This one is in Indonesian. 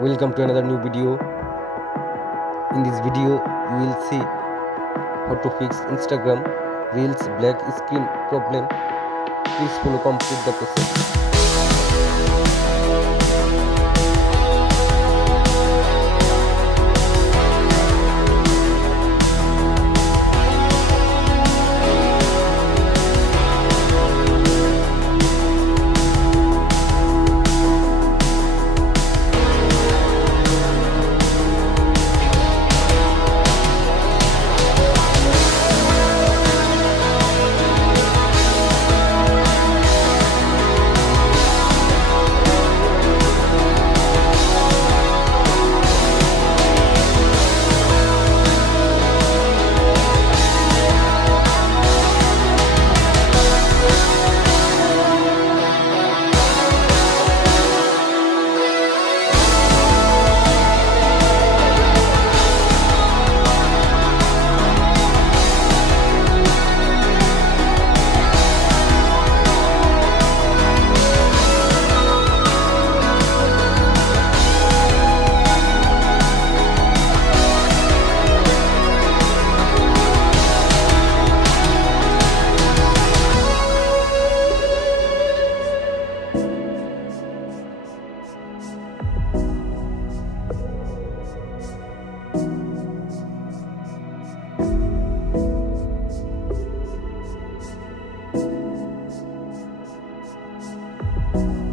Welcome to another new video. In this video you will see how to fix Instagram Reels black screen problem. Please follow complete the process.